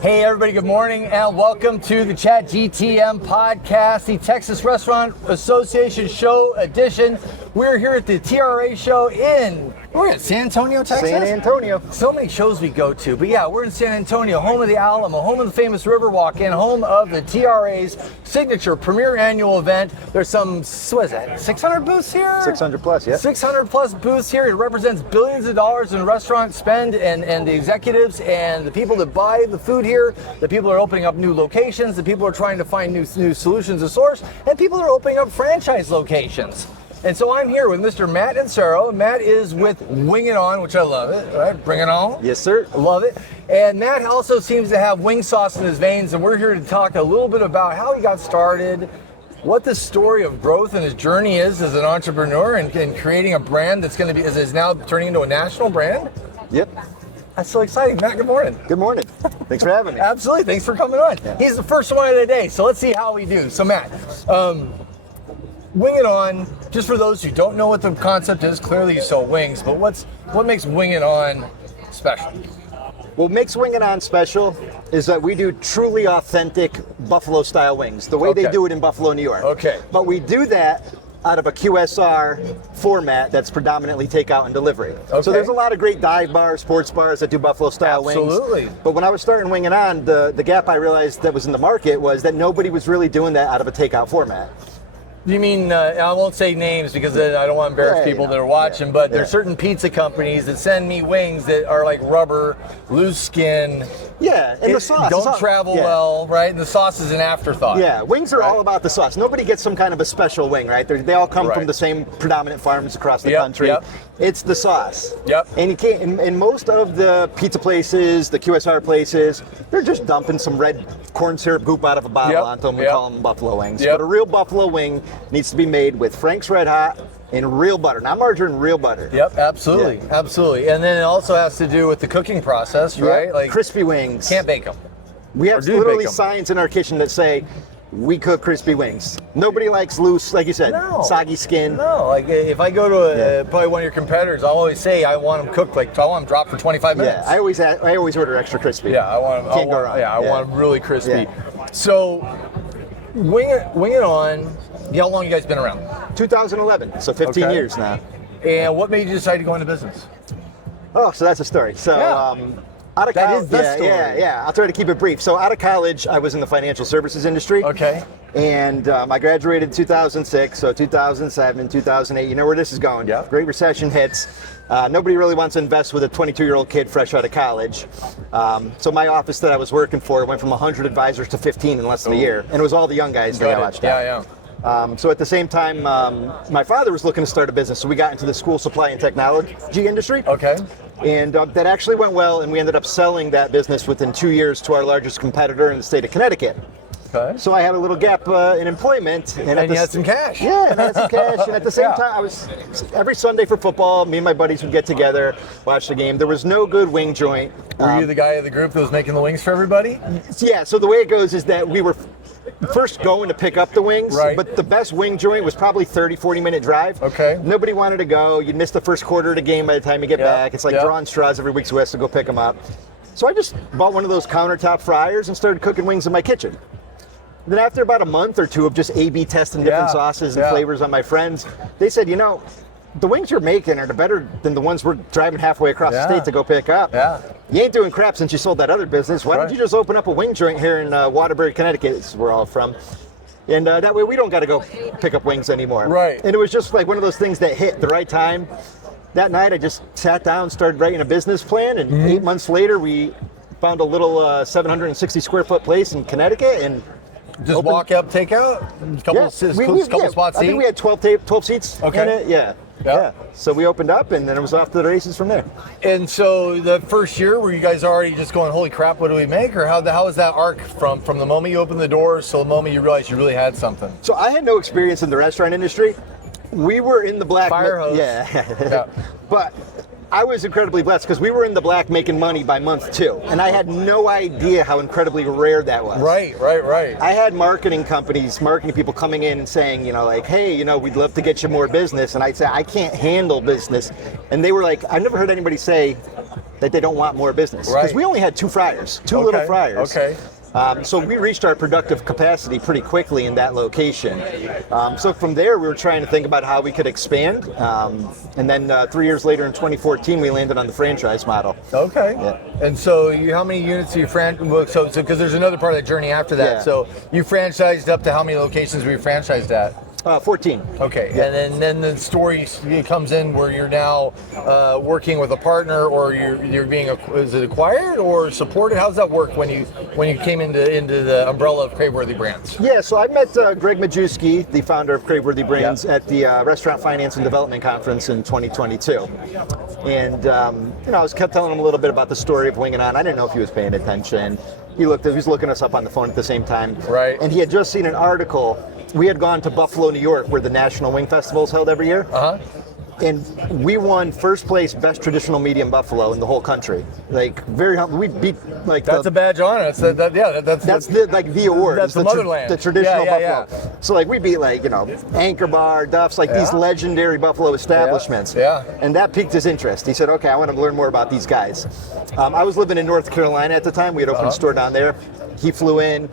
Hey everybody, good morning and welcome to the ChatGTM podcast, the Texas Restaurant Association Show Edition. We're here at the TRA show we're in San Antonio, Texas? San Antonio. So many shows we go to, but yeah, we're in San Antonio, home of the Alamo, home of the famous Riverwalk, and home of the TRA's signature premier annual event. There's some, what is that, 600 booths here? 600 plus, yeah. 600 plus booths here. It represents billions of dollars in restaurant spend, and the executives and the people that buy the food here, the people are opening up new locations, the people are trying to find new solutions to source, and people are opening up franchise locations. And so I'm here with Mr. Matt Ensero. Matt is with Wing It On, which I love it, right? Bring it on. Yes, sir. Love it. And Matt also seems to have wing sauce in his veins, and we're here to talk a little bit about how he got started, what the story of growth and his journey is as an entrepreneur and creating a brand that's going to be, is now turning into a national brand. Yep. That's so exciting. Matt, good morning. Good morning. Thanks for having me. Absolutely. Thanks for coming on. Yeah. He's the first one of the day, so let's see how we do. So Matt, Wing It On, just for those who don't know what the concept is, clearly you sell wings, but what makes Wing It On special? What makes Wing It On special is that we do truly authentic Buffalo style wings, the way they do it in Buffalo, New York. Okay. But we do that out of a QSR format that's predominantly takeout and delivery. Okay. So there's a lot of great dive bars, sports bars that do Buffalo style wings. Absolutely. But when I was starting Wing It On, the gap I realized that was in the market was that nobody was really doing that out of a takeout format. You mean, I won't say names because then I don't want to embarrass people that are watching, but there's certain pizza companies that send me wings that are like rubber, loose skin. Yeah, and the sauce. Don't travel well, right? And the sauce is an afterthought. Yeah, wings are all about the sauce. Nobody gets some kind of a special wing, right? They all come from the same predominant farms across the country. Yep. It's the sauce. Yep. And you can't. In most of the pizza places, the QSR places, they're just dumping some red corn syrup goop out of a bottle onto them. We call them buffalo wings. But a real buffalo wing needs to be made with Frank's Red Hot and real butter, not margarine, real butter. Yep, absolutely, absolutely. And then it also has to do with the cooking process, right? Like crispy wings. Can't bake them. We have literally signs in our kitchen that say, we cook crispy wings. Nobody likes loose, like you said, soggy skin. No, like if I go to probably one of your competitors, I'll always say I want them cooked, like I want them dropped for 25 minutes. Yeah, I always order extra crispy. Yeah, I want them. Can't go wrong. Yeah, I want them really crispy. Yeah. So, Wing It On. How long you guys been around? 2011, so 15 years now. And what made you decide to go into business? Oh, so that's a story. So out of college, I'll try to keep it brief. So out of college, I was in the financial services industry. Okay. And I graduated in 2006, so 2007, 2008, you know where this is going. Yeah. Great Recession hits. Nobody really wants to invest with a 22-year-old kid fresh out of college. So my office that I was working for went from 100 advisors to 15 in less than a year. And it was all the young guys that I watched out. Yeah. So at the same time, my father was looking to start a business, so we got into the school supply and technology industry. Okay. And that actually went well, and we ended up selling that business within 2 years to our largest competitor in the state of Connecticut. Okay. So I had a little gap in employment. And you had some cash. Yeah, and I had some cash. And at the same time, I was, every Sunday for football, me and my buddies would get together, watch the game. There was no good wing joint. Were you the guy of the group that was making the wings for everybody? Yeah, so the way it goes is that we were first going to pick up the wings, but the best wing joint was probably 30-40 minute drive. Okay. Nobody wanted to go. You'd miss the first quarter of the game by the time you get back. It's like drawing straws every week, so we have to go pick them up. So I just bought one of those countertop fryers and started cooking wings in my kitchen. Then after about a month or two of just A/B testing different sauces and flavors on my friends, they said, you know, the wings you're making are better than the ones we're driving halfway across the state to go pick up. Yeah. You ain't doing crap since you sold that other business. Why don't you just open up a wing joint here in Waterbury, Connecticut, is where we're all from. And that way we don't got to go pick up wings anymore. Right. And it was just like one of those things that hit the right time. That night I just sat down, started writing a business plan, and 8 months later we found a little 760 square foot place in Connecticut and just walk up, take out, couple spots. I think we had 12 seats in it. Yeah. So we opened up, and then it was off to the races from there. And so the first year, were you guys already just going, "Holy crap, what do we make?" Or how was that arc from the moment you opened the doors till the moment you realized you really had something? So I had no experience in the restaurant industry. We were in the black. Fire hose. Yeah. But I was incredibly blessed because we were in the black making money by month 2, and I had no idea how incredibly rare that was. Right. I had marketing people coming in and saying, you know, like, hey, you know, we'd love to get you more business, and I'd say, I can't handle business. And they were like, I've never heard anybody say, that they don't want more business. Because we only had two little fryers. Okay. So we reached our productive capacity pretty quickly in that location. So from there, we were trying to think about how we could expand. And then 3 years later in 2014, we landed on the franchise model. Okay. Yeah. And so how many units do you franchise? So because there's another part of the journey after that. Yeah. So you franchised up to how many locations were you franchised at? 14. Okay, Yeah. and then the story comes in where you're now working with a partner, or you're being is it acquired or supported? How does that work when you came into the umbrella of Craveworthy Brands? Yeah, so I met Greg Majewski, the founder of Craveworthy Brands, at the Restaurant Finance and Development Conference in 2022, and I was kept telling him a little bit about the story of Wing It On. I didn't know if he was paying attention. He was looking us up on the phone at the same time, right? And he had just seen an article. We had gone to Buffalo, New York, where the National Wing Festival is held every year. And we won first place best traditional medium buffalo in the whole country. Like we beat that's a badge of honor. That's the award. That's the motherland. The traditional buffalo. Yeah. So we beat Anchor Bar, Duff's, these legendary buffalo establishments. Yeah. And that piqued his interest. He said, "Okay, I want to learn more about these guys." I was living in North Carolina at the time. We had opened a store down there. He flew in.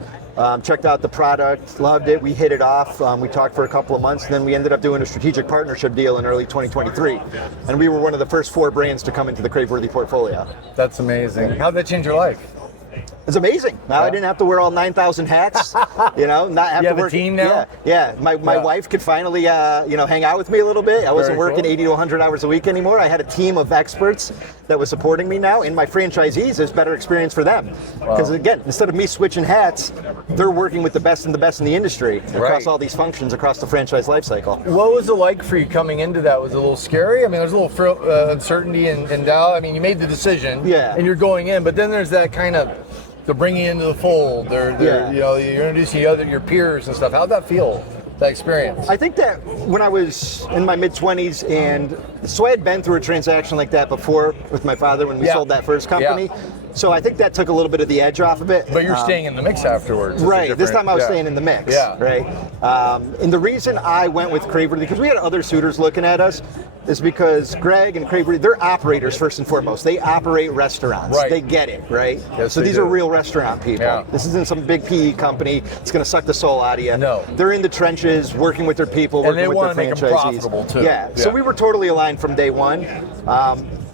Checked out the product, loved it. We hit it off. We talked for a couple of months, and then we ended up doing a strategic partnership deal in early 2023. And we were one of the first 4 brands to come into the Craveworthy portfolio. That's amazing. How'd that change your life? It's amazing. Now I didn't have to wear all 9,000 hats. Not have you to have work. A team now? Yeah. My wife could finally hang out with me a little bit. I wasn't working 80 to 100 hours a week anymore. I had a team of experts that was supporting me now, and my franchisees is better experience for them. Because again, instead of me switching hats, they're working with the best in the industry across all these functions across the franchise life cycle. What was it like for you coming into that? Was it a little scary? I mean, there's a little uncertainty and doubt. I mean, you made the decision, and you're going in, but then there's that kind of the bringing into the fold. You're introducing your peers and stuff. How'd that feel? That experience? I think that when I was in my mid-20s, and so I had been through a transaction like that before with my father when we sold that first company. So I think that took a little bit of the edge off of it. But you're staying in the mix afterwards. Right. This time I was staying in the mix. Yeah. Right. And the reason I went with Craveworthy, because we had other suitors looking at us, is because Greg and Craveworthy, they're operators first and foremost. They operate restaurants. Right. They get it, right? Yes, so these are real restaurant people. Yeah. This isn't some big PE company that's going to suck the soul out of you. No. They're in the trenches, working with their people, working with their franchisees. And they want to make them profitable too. Yeah. So we were totally aligned from day one.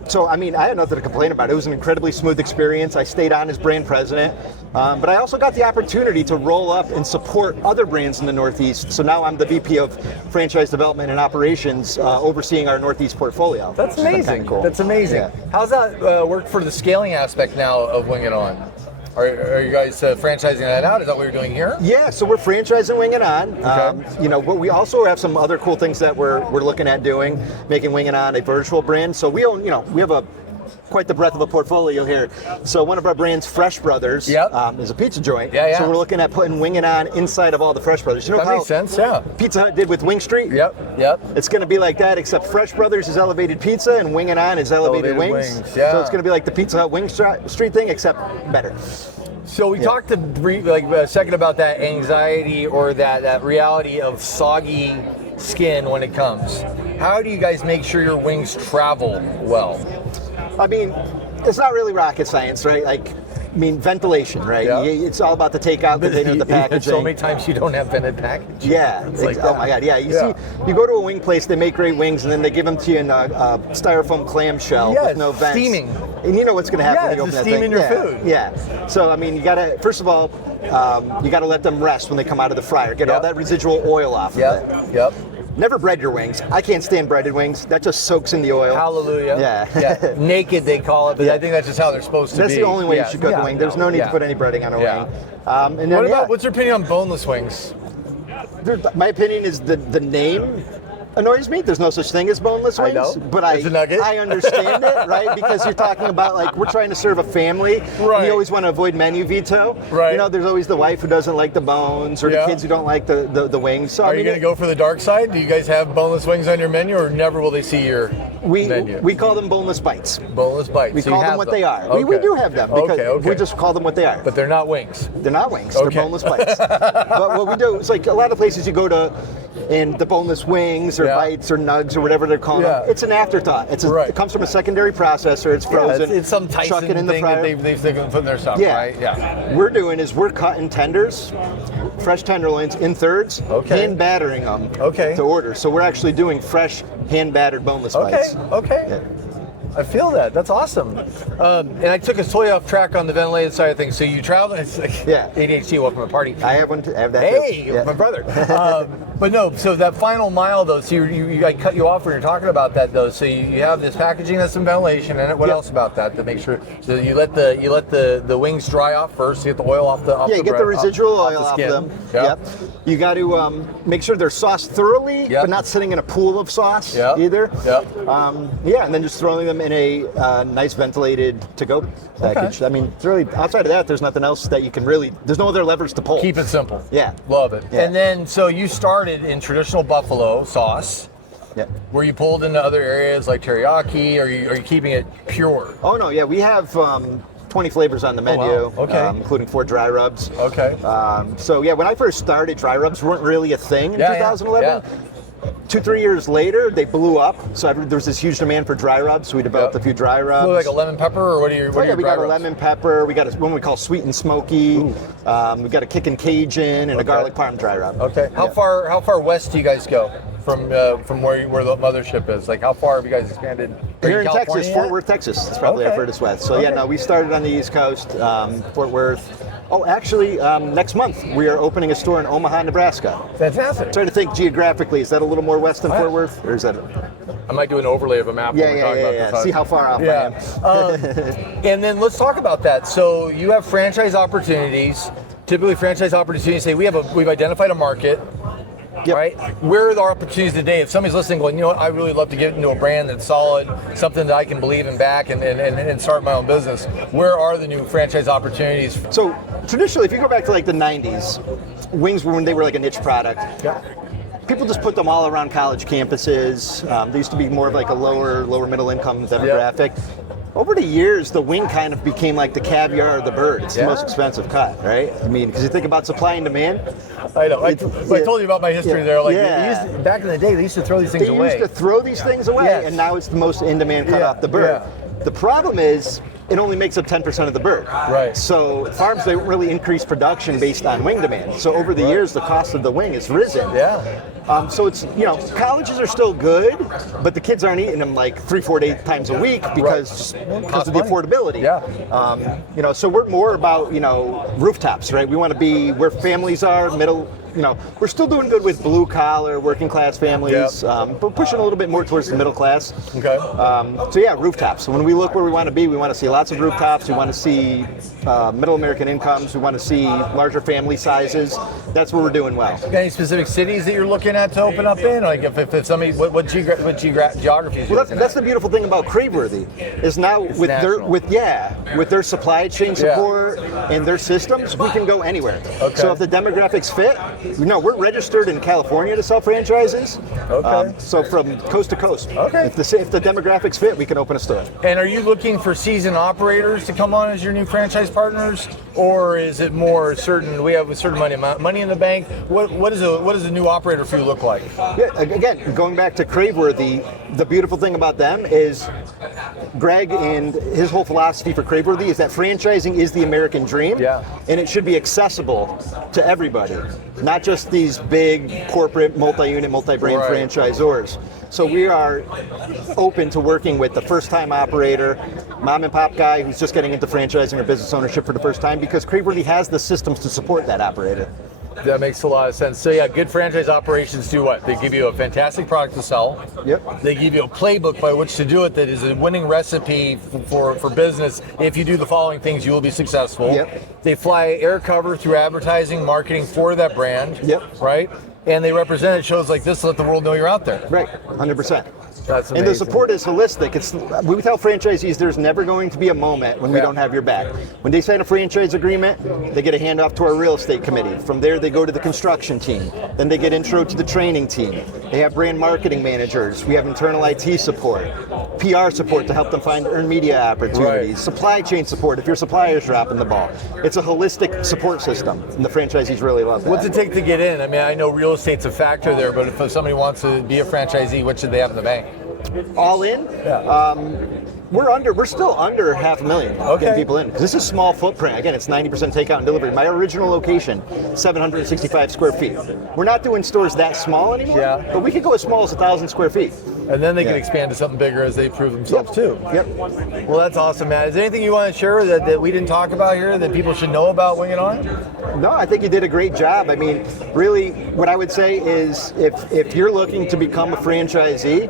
So, I mean, I had nothing to complain about. It was an incredibly smooth experience. I stayed on as brand president, but I also got the opportunity to roll up and support other brands in the Northeast. So now I'm the VP of Franchise Development and Operations, overseeing our Northeast portfolio. That's amazing. Cool. That's amazing. Yeah. How's that work for the scaling aspect now of Wing It On? Are you guys franchising that out? Is that what you're doing here? Yeah, so we're franchising Wing It On. Okay. But we also have some other cool things that we're looking at doing, making Wing It On a virtual brand. So we own, we have quite the breadth of a portfolio here. So one of our brands, Fresh Brothers, is a pizza joint. Yeah. So we're looking at putting Wing It On inside of all the Fresh Brothers. You know that makes sense, yeah. Pizza Hut did with Wing Street? Yep. It's going to be like that, except Fresh Brothers is elevated pizza and Wing It On is elevated wings. Yeah. So it's going to be like the Pizza Hut Wing Street thing, except better. So we talked a second about that anxiety or that reality of soggy skin when it comes. How do you guys make sure your wings travel well? I mean, it's not really rocket science, right? Ventilation, right? Yeah. It's all about the takeout container, the packaging. So many times you don't have vented packaging. Yeah. Oh my God. Yeah. You go to a wing place, they make great wings, and then they give them to you in a styrofoam clamshell with no vents. Steaming. And you know what's going to happen when you open that thing. Steam in your food. Yeah. So I mean, you gotta first of all, you gotta let them rest when they come out of the fryer. Get all that residual oil off of it. Yep. Never bread your wings. I can't stand breaded wings. That just soaks in the oil. Hallelujah. Yeah. Naked, they call it, but I think that's just how they're supposed to be. That's the only way you should cook a wing. There's no need to put any breading on a wing. And then, what's your opinion on boneless wings? My opinion is the name annoys me. There's no such thing as boneless wings. I know. But it's a nugget. I understand it, right? Because you're talking about we're trying to serve a family. Right. We always want to avoid menu veto. Right. There's always the wife who doesn't like the bones or the kids who don't like the wings. So, Are you going to go for the dark side? Do you guys have boneless wings on your menu, or never will they see your menu? We call them boneless bites. Boneless bites. We call them what they are. Okay. We do have them because we Okay. just call them what they are. But they're not wings. They're not wings. They're boneless bites. But what we do is a lot of places you go to, and the boneless wings or bites or nugs or whatever they're calling them. It's an afterthought. It comes from a secondary processor. It's frozen. It's some Tyson Chuck it in the thing fryer. that they've put in their stuff, right? Yeah. We're doing is we're cutting tenders, fresh tenderloins in thirds, hand battering them to order. So we're actually doing fresh, hand battered boneless bites. Okay. I feel that. That's awesome. And I took us totally off track on the ventilated side of things. So you travel. It's like ADHD. Welcome to the party. I have one. I have that. Hey, my brother. But no. So that final mile, though. So I cut you off when you're talking about that, though. So you have this packaging that's some ventilation in it. What else about that to make sure? So you let the wings dry off first. You get the oil off the you get the residual oil off them. Yep. You got to make sure they're sauced thoroughly, but not sitting in a pool of sauce either. And then just throwing them in a nice ventilated to-go package. I mean, really, outside of that, there's nothing else that you can really. There's no other levers to pull. Keep it simple. Yeah, love it. And then, so you started in traditional buffalo sauce. Yeah. Were you pulled into other areas like teriyaki? Are you keeping it pure? Oh no, yeah, we have 20 flavors on the menu, including 4 dry rubs. So yeah, when I first started, dry rubs weren't really a thing in 2011. 2-3 years later, they blew up. So there was this huge demand for dry rubs. So we developed a few dry rubs. So like a lemon pepper, or what are your? We got a lemon pepper. We got one we call sweet and smoky. We got a kickin' Cajun and a garlic parm dry rub. Okay. How far west do you guys go from where the mothership is? Like how far have you guys expanded? Here in Texas, Fort Worth, Texas. It's probably our furthest west. So yeah, no, we started on the East Coast, Fort Worth. Oh, actually, next month we are opening a store in Omaha, Nebraska. Fantastic. I'm trying to think geographically. Is that a little more west than Fort Worth, or is that? I might do an overlay of a map. Yeah. See how far off I am. And then let's talk about that. So you have franchise opportunities. Typically, franchise opportunities say we've identified a market. Right? Where are the opportunities today? If somebody's listening going, you know what, I really love to get into a brand that's solid, something that I can believe in back and start my own business. Where are the new franchise opportunities? So traditionally, if you go back to like the 90s, wings were when they were like a niche product. People just put them all around college campuses. They used to be more of like a lower middle income demographic. Over the years, the wing kind of became like the caviar or the bird. It's the most expensive cut, right? I mean, because you think about supply and demand. I know. I told you about my history there. Like back in the day, they used to throw these things away. They used to throw these things away, and now it's the most in-demand cut off the bird. The problem is, it only makes up 10% of the bird. Right. So farms, they don't really increase production based on wing demand. So over the years, the cost of the wing has risen. So it's, colleges are still good, but the kids aren't eating them like 3-4 times a week because of the affordability. So we're more about, rooftops, right? We want to be where families are, middle, we're still doing good with blue collar, working class families. We're pushing a little bit more towards the middle class. Rooftops. So when we look where we want to be, we want to see lots of rooftops. We want to see middle American incomes. We want to see larger family sizes. That's where we're doing well. Got any specific cities that you're looking at to open up in? Like if somebody, what geography is? Well, that's the beautiful thing about Craveworthy is now with their supply chain support and their systems, we can go anywhere. So if the demographics fit, we're registered in California to sell franchises. So from coast to coast. If the demographics fit, we can open a store. And are you looking for seasoned operators to come on as your new franchise partners, or is it more certain? We have a certain money in the bank. What does a new operator for you look like? Yeah, again, going back to Craveworthy, the beautiful thing about them is Greg and his whole philosophy for Craveworthy is that franchising is the American dream, and it should be accessible to everybody, not just these big corporate multi-unit, multi-brand franchisors. So we are open to working with the first-time operator, mom and pop guy who's just getting into franchising or business ownership for the first time, because Craveworthy has the systems to support that operator. That makes a lot of sense. So yeah, good franchise operations do what? They give you a fantastic product to sell. They give you a playbook by which to do it that is a winning recipe for business. If you do the following things, you will be successful. They fly air cover through advertising, marketing for that brand. Right? And they represent it shows like this to let the world know you're out there. Right, 100%. That's amazing. And the support is holistic. We tell franchisees there's never going to be a moment when we don't have your back. When they sign a franchise agreement, they get a handoff to our real estate committee. From there, they go to the construction team. Then they get intro to the training team. They have brand marketing managers. We have internal IT support, PR support to help them find earned media opportunities, supply chain support if your supplier's dropping the ball. It's a holistic support system, and the franchisees really love that. What's it take to get in? I mean, I know real estate's a factor there, but if somebody wants to be a franchisee, what should they have in the bank? All in? Yeah. We're still under 500,000 getting people in. Because this is small footprint. Again, it's 90% takeout and delivery. My original location, 765 square feet. We're not doing stores that small anymore, but we could go as small as 1,000 square feet. And then they can expand to something bigger as they prove themselves too. Yep. Well, that's awesome, Matt. Is there anything you want to share that we didn't talk about here that people should know about Wing It On? No, I think you did a great job. I mean, really, what I would say is if you're looking to become a franchisee,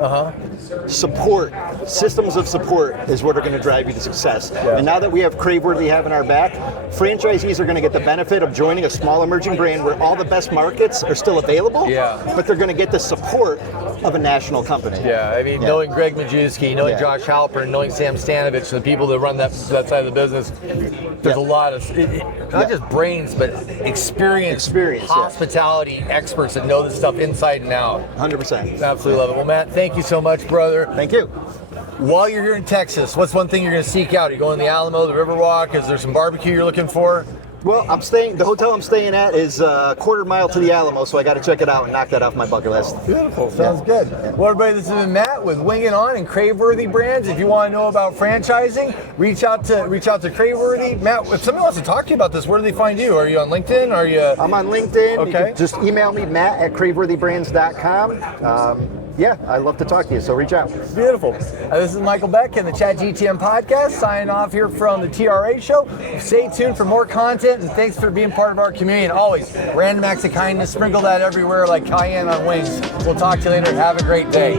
support, systems of support is what are going to drive you to success. Yeah. And now that we have Craveworthy having our back, franchisees are going to get the benefit of joining a small emerging brand where all the best markets are still available, but they're going to get the support of a national company. Yeah, I mean, knowing Greg Majewski, knowing Josh Halpern, knowing Sam Stanovich, the people that run that side of the business, there's a lot of, not just brains, but experience, hospitality experts that know this stuff inside and out. 100%. Absolutely love it. Well, Matt, thank you so much, brother. Thank you. While you're here in Texas, what's one thing you're going to seek out? Are you going to the Alamo, the Riverwalk? Is there some barbecue you're looking for? Well, the hotel I'm staying at is a quarter mile to the Alamo, so I got to check it out and knock that off my bucket list. Beautiful. Sounds good. Well, everybody, this has been Matt with Wing It On and Craveworthy Brands. If you want to know about franchising, reach out to Craveworthy. Matt, if somebody wants to talk to you about this, where do they find you? Are you on LinkedIn? I'm on LinkedIn. Okay. You can just email me, matt@craveworthybrands.com. Yeah, I'd love to talk to you, so reach out. Beautiful. This is Michael Beck and the ChatGTM podcast, signing off here from the TRA show. Stay tuned for more content, and thanks for being part of our community. And always, random acts of kindness, sprinkle that everywhere like cayenne on wings. We'll talk to you later. Have a great day.